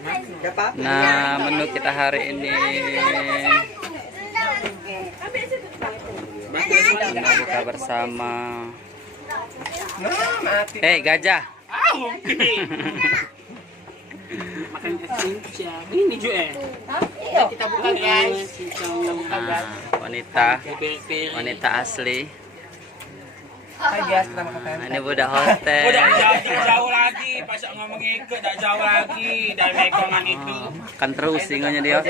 Nah, menu kita hari ini buka bersama. Hei gajah. Makan ini juga. Kita buka guys. Nah, wanita asli. Ini budak hotel. Udah jauh lagi, pas ngomong ikut dah jauh lagi dari mekongan itu. Makan terus singonya dia.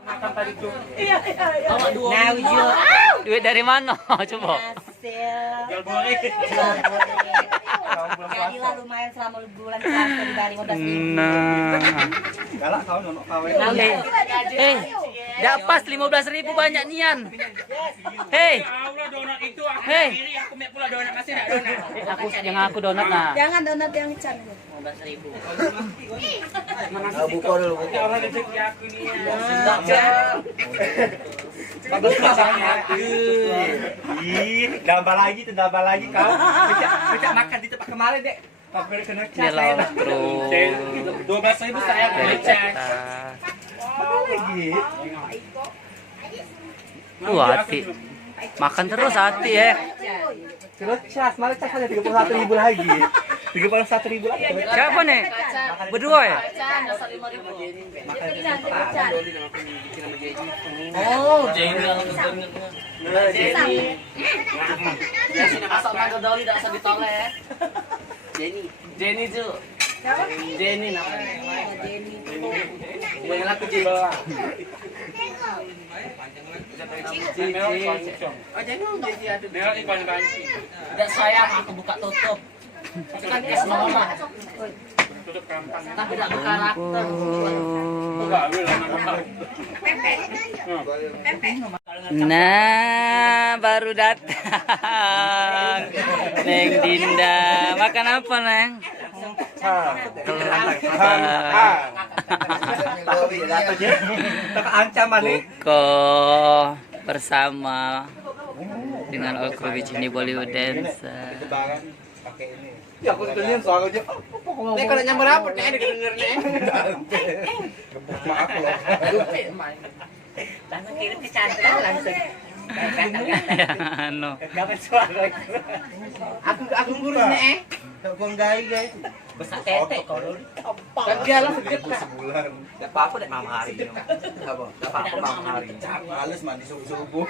Makan tadi tuh. Now you Duit dari mana? Coba. Jual boleh. jadilah lumayan selama bulan puasa di Bali 15.000. Nah. Galak kau nonok kawin. Dak pas 15.000 banyak nian. Hei. Allah donat itu aku Hei. kiri aku mek pula donat masih enggak donat. Yang aku donat nah. Jangan donat yang can. 15.000. Buka dulu. Allah rezeki aku ni. Bagus pasangnya. Tambah lagi, tambah lagi kau. Kecak makan di tempat kemarin dek. Tapi kena Dia lauk terus. 12.000 saya Dari cek. kita. lagi. Hati. Makan terus hati ya. Terus cas, malah cas aja 31.000 lagi. 31.000 lagi. Siapa nih? Berdua ya? Oh, Jenny. Ya sini masak mango doli dak usah ditoleh. Jenny tuh. Jenny namanya. Jenny laku Jenny. Oh Jenny ada. Merah ikan banci. Tidak sayang aku buka tutup. Itu kan es mama. Tutup gampang. Tapi tidak berkarakter. Nah, baru datang. Neng Dinda. Makan apa, Neng? Ancaman nih. Buko bersama dengan all crew di sini Bollywood Dancer. Pakai ini. Ya aku dengerin soalnya. Nek kalau nyamber apa nek denger nek. Gebuk aku loh. Langsung kirim ke Chandra langsung. Anu. Gawe suara. Aku ngurus nek. Kau gai guys. Besar tetek kau. Kan dia lah sedikit Sebulan. Enggak apa-apa deh malam hari. Apa? Enggak apa-apa malam hari. Males mandi subuh-subuh.